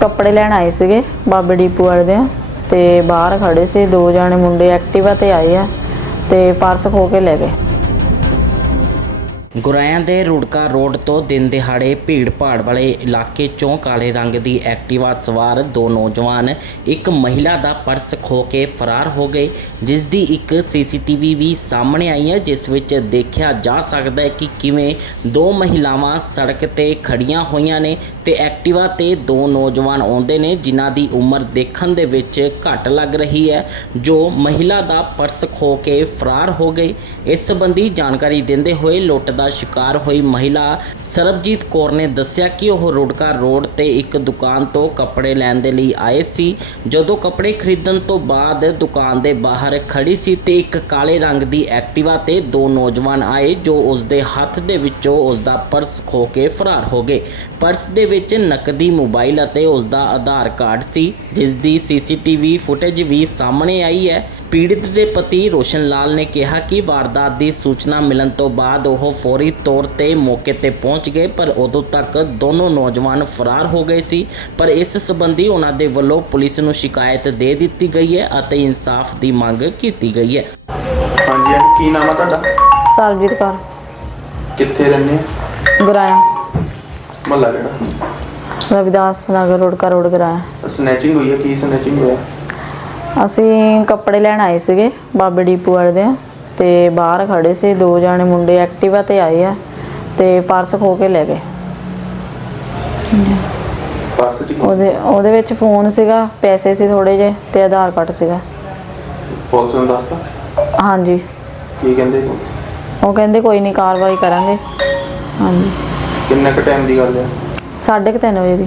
ਕੱਪੜੇ ਲੈਣ ਆਏ ਸੀਗੇ ਬਾਬੇ ਡੀਪੂ ਵਾਲੇ ਦੇ। ਤੇ ਬਾਹਰ ਖੜੇ ਸੀ, ਦੋ ਜਾਣੇ ਮੁੰਡੇ ਐਕਟਿਵਾ ਤੇ ਆਏ ਆ ਤੇ ਪਰਸ ਖੋ ਕੇ ਲੈ ਗਏ। ਗੁਰਾਇਆਂ ਦੇ ਰੁੜਕਾ ਰੋਡ ਤੋਂ ਦਿਨ ਦਿਹਾੜੇ ਭੀੜ ਭਾੜ ਵਾਲੇ ਇਲਾਕੇ ਚੋਂ ਕਾਲੇ ਰੰਗ ਦੀ ਐਕਟਿਵਾ ਸਵਾਰ ਦੋ ਨੌਜਵਾਨ, ਇੱਕ ਮਹਿਲਾ ਦਾ ਪਰਸ ਖੋ ਕੇ ਫਰਾਰ ਹੋ ਗਏ, ਜਿਸ ਦੀ ਇੱਕ ਸੀਸੀਟੀਵੀ ਵੀ ਸਾਹਮਣੇ ਆਈ ਹੈ, ਜਿਸ ਵਿੱਚ ਦੇਖਿਆ ਜਾ ਸਕਦਾ ਹੈ ਕਿ ਕਿਵੇਂ ਦੋ ਮਹਿਲਾਵਾਂ ਸੜਕ ਤੇ ਖੜੀਆਂ ਹੋਈਆਂ ਨੇ ਤੇ ਐਕਟਿਵਾ ਤੇ ਦੋ ਨੌਜਵਾਨ ਆਉਂਦੇ ਨੇ, ਜਿਨ੍ਹਾਂ ਦੀ ਉਮਰ ਦੇਖਣ ਦੇ ਵਿੱਚ ਘੱਟ ਲੱਗ ਰਹੀ ਹੈ, ਜੋ ਮਹਿਲਾ ਦਾ ਪਰਸ ਖੋ ਕੇ ਫਰਾਰ ਹੋ ਗਏ। ਇਸ ਸੰਬੰਧੀ ਜਾਣਕਾਰੀ ਦਿੰਦੇ ਹੋਏ ਲੁੱਟ ਦਾ ਸ਼ਿਕਾਰ ਹੋਈ ਮਹਿਲਾ। ਸਰਬਜੀਤ ਕੌਰ ਨੇ ਦੱਸਿਆ ਕਿ ਉਹ ਰੁੜਕਾ ਰੋਡ ਤੇ ਇੱਕ ਦੁਕਾਨ ਤੋਂ ਕੱਪੜੇ ਲੈਣ ਦੇ ਲਈ ਆਏ ਸੀ। ਜਦੋਂ ਕੱਪੜੇ ਖਰੀਦਣ ਤੋਂ ਬਾਅਦ ਦੁਕਾਨ ਦੇ ਬਾਹਰ ਖੜੀ ਸੀ ਤੇ ਇੱਕ ਕਾਲੇ ਰੰਗ ਦੀ ਐਕਟਿਵਾ ਤੇ ਦੋ ਨੌਜਵਾਨ ਆਏ, ਜੋ ਉਸ ਦੇ ਹੱਥ ਦੇ ਵਿੱਚੋਂ ਉਸ ਦਾ ਪਰਸ ਖੋ ਕੇ ਫਰਾਰ ਹੋ ਗਏ। ਪਰਸ ਦੇ ਵਿੱਚ ਨਕਦੀ ਮੋਬਾਈਲ ਅਤੇ ਉਸ ਦਾ ਆਧਾਰ ਕਾਰਡ ਸੀ ਜਿਸ ਦੀ ਸੀਸੀਟੀਵੀ ਫੁਟੇਜ ਵੀ ਸਾਹਮਣੇ ਆਈ ਹੈ। ਪੀੜਿਤ ਦੇ ਪਤੀ ਰੋਸ਼ਨ ਲਾਲ ਨੇ ਕਿਹਾ ਕਿ ਵਾਰਦਾਤ ਦੀ ਸੂਚਨਾ ਮਿਲਣ ਤੋਂ ਬਾਅਦ ਉਹ ਫੌਰੀ ਤੌਰ ਤੇ ਮੌਕੇ ਤੇ ਪਹੁੰਚ ਗਏ ਪਰ ਉਦੋਂ ਤੱਕ ਦੋਨੋਂ ਨੌਜਵਾਨ ਫਰਾਰ ਹੋ ਗਏ ਸੀ। ਪਰ ਇਸ ਸੰਬੰਧੀ ਉਹਨਾਂ ਦੇ ਵੱਲੋਂ ਪੁਲਿਸ ਨੂੰ ਸ਼ਿਕਾਇਤ ਦੇ ਦਿੱਤੀ ਗਈ ਹੈ ਅਤੇ ਇਨਸਾਫ ਦੀ ਮੰਗ ਕੀਤੀ ਗਈ ਹੈ। ਹਾਂਜੀ ਆਂਟੀ, ਕੀ ਨਾਮ ਆ ਤੁਹਾਡਾ? ਸਰਬਜੀਤ ਕੌਰ। ਕਿੱਥੇ ਰਹਿੰਦੇ ਗੁਰਾਇਆ। ਮਹੱਲਾ ਕਿਹੜਾ? ਰਵਿਦਾਸ ਨਗਰ ਰੋਡ ਕਾ ਰੋਡ ਗੁਰਾਇਆ। ਸਨੈਚਿੰਗ ਹੋਈ ਹੈ ਕੀ ਸਨੈਚਿੰਗ ਹੋਇਆ? ਅਸੀਂ ਕੱਪੜੇ ਲੈਣ ਆਏ ਸੀਗੇ ਬਾਬੇ ਡੀਪੂ ਵਾਲੇ ਦੇ। ਤੇ ਬਾਹਰ ਖੜੇ ਸੀ ਦੋ ਜਾਣੇ ਮੁੰਡੇ ਐਕਟਿਵਾ ਤੇ ਆਏ ਆ ਤੇ ਪਰਸ ਖੋ ਕੇ ਲੈ ਗਏ। ਪਰਸ ਚ ਕੀ ਉਹਦੇ ਉਹਦੇ ਵਿੱਚ ਫੋਨ ਸੀਗਾ ਪੈਸੇ ਸੀ ਥੋੜੇ ਜਿਹੇ ਤੇ ਆਧਾਰ ਕਾਰਡ ਸੀਗਾ। ਪੁਲਿਸ ਨੂੰ ਦੱਸਤਾ? ਹਾਂਜੀ। ਕੀ ਕਹਿੰਦੇ? ਉਹ ਕਹਿੰਦੇ ਕੋਈ ਨਹੀਂ ਕਾਰਵਾਈ ਕਰਾਂਗੇ। ਹਾਂਜੀ। ਕਿੰਨੇ ਕ ਟਾਈਮ ਦੀ ਗੱਲ ਹੈ ਸਾਢੇ ਕੁ ਤਿੰਨ ਵਜੇ ਦੀ।